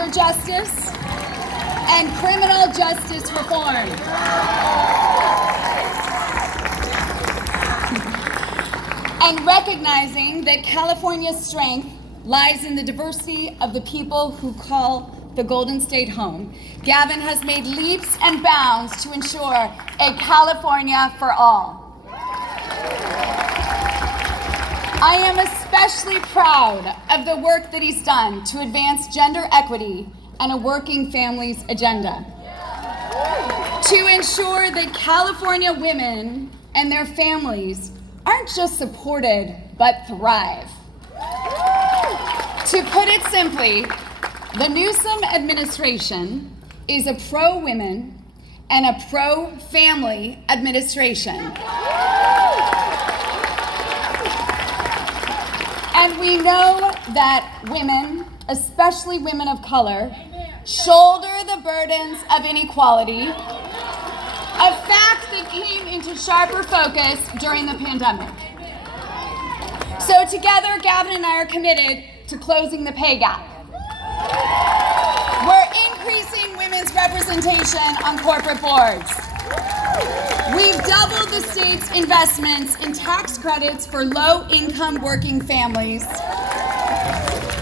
gender justice, and criminal justice reform. And recognizing that California's strength lies in the diversity of the people who call the Golden State home, Gavin has made leaps and bounds to ensure a California for all. I am especially proud of the work that he's done to advance gender equity and a working families agenda, to ensure that California women and their families aren't just supported, but thrive. To put it simply, the Newsom administration is a pro-women and a pro-family administration. And we know that women, especially women of color, shoulder the burdens of inequality, a fact that came into sharper focus during the pandemic. So together, Gavin and I are committed to closing the pay gap. We're increasing women's representation on corporate boards. We've doubled the state's investments in tax credits for low-income working families.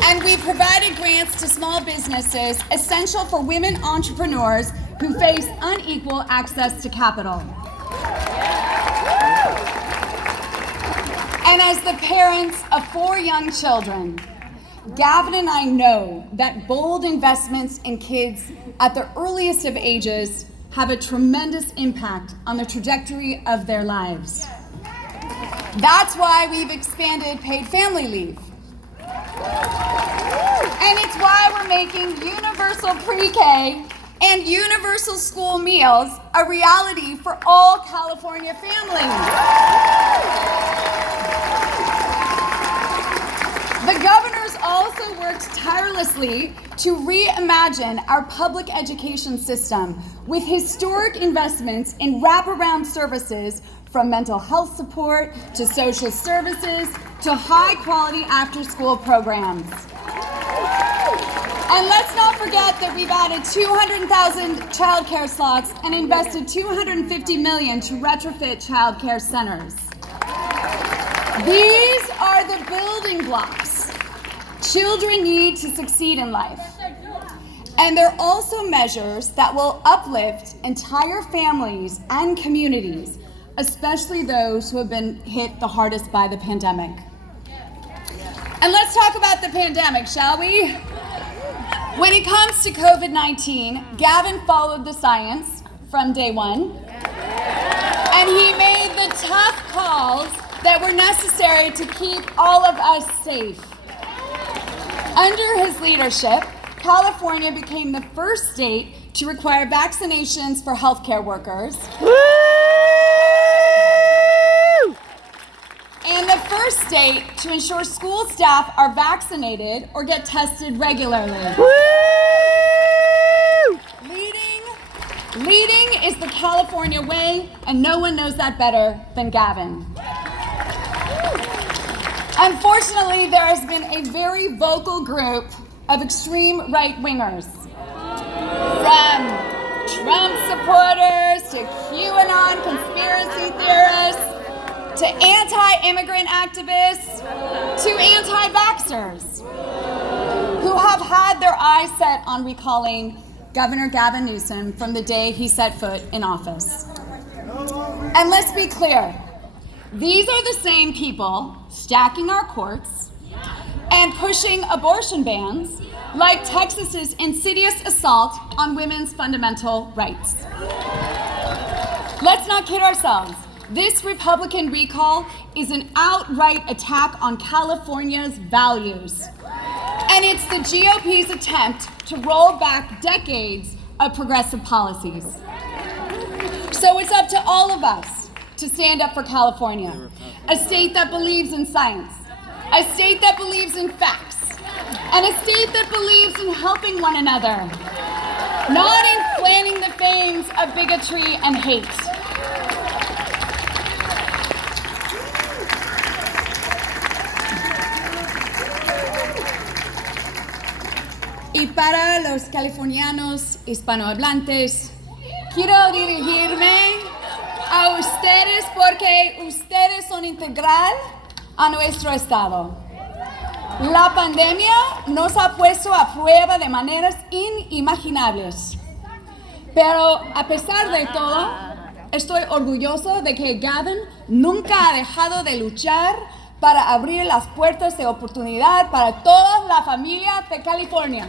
And we provided grants to small businesses essential for women entrepreneurs who face unequal access to capital. And as the parents of 4 young children, Gavin and I know that bold investments in kids at the earliest of ages have a tremendous impact on the trajectory of their lives. That's why we've expanded paid family leave. And it's why we're making universal pre-K and universal school meals a reality for all California families. The governor's also worked tirelessly to reimagine our public education system with historic investments in wraparound services from mental health support to social services to high-quality after-school programs. And let's not forget that we've added 200,000 childcare slots and invested $250 million to retrofit childcare centers. These are the building blocks children need to succeed in life. And they're also measures that will uplift entire families and communities, especially those who have been hit the hardest by the pandemic. And let's talk about the pandemic, shall we? When it comes to COVID-19, Gavin followed the science from day one, and he made the tough calls that were necessary to keep all of us safe. Under his leadership, California became the first state to require vaccinations for healthcare workers. Woo! And the first state to ensure school staff are vaccinated or get tested regularly. Woo! Leading is the California way, and no one knows that better than Gavin. Unfortunately, there has been a very vocal group of extreme right-wingers, from Trump supporters to QAnon conspiracy theorists to anti-immigrant activists to anti-vaxxers, who have had their eyes set on recalling Governor Gavin Newsom from the day he set foot in office. And let's be clear, these are the same people stacking our courts and pushing abortion bans like Texas's insidious assault on women's fundamental rights. Let's not kid ourselves. This Republican recall is an outright attack on California's values. And it's the GOP's attempt to roll back decades of progressive policies. So it's up to all of us to stand up for California, a state that believes in science, a state that believes in facts, and a state that believes in helping one another, not in fanning the flames of bigotry and hate. Y para los californianos hispanohablantes, quiero dirigirme a ustedes porque ustedes son integral a nuestro estado. La pandemia nos ha puesto a prueba de maneras inimaginables. Pero a pesar de todo, estoy orgulloso de que Gavin nunca ha dejado de luchar para abrir las puertas de oportunidad para toda la familia de California.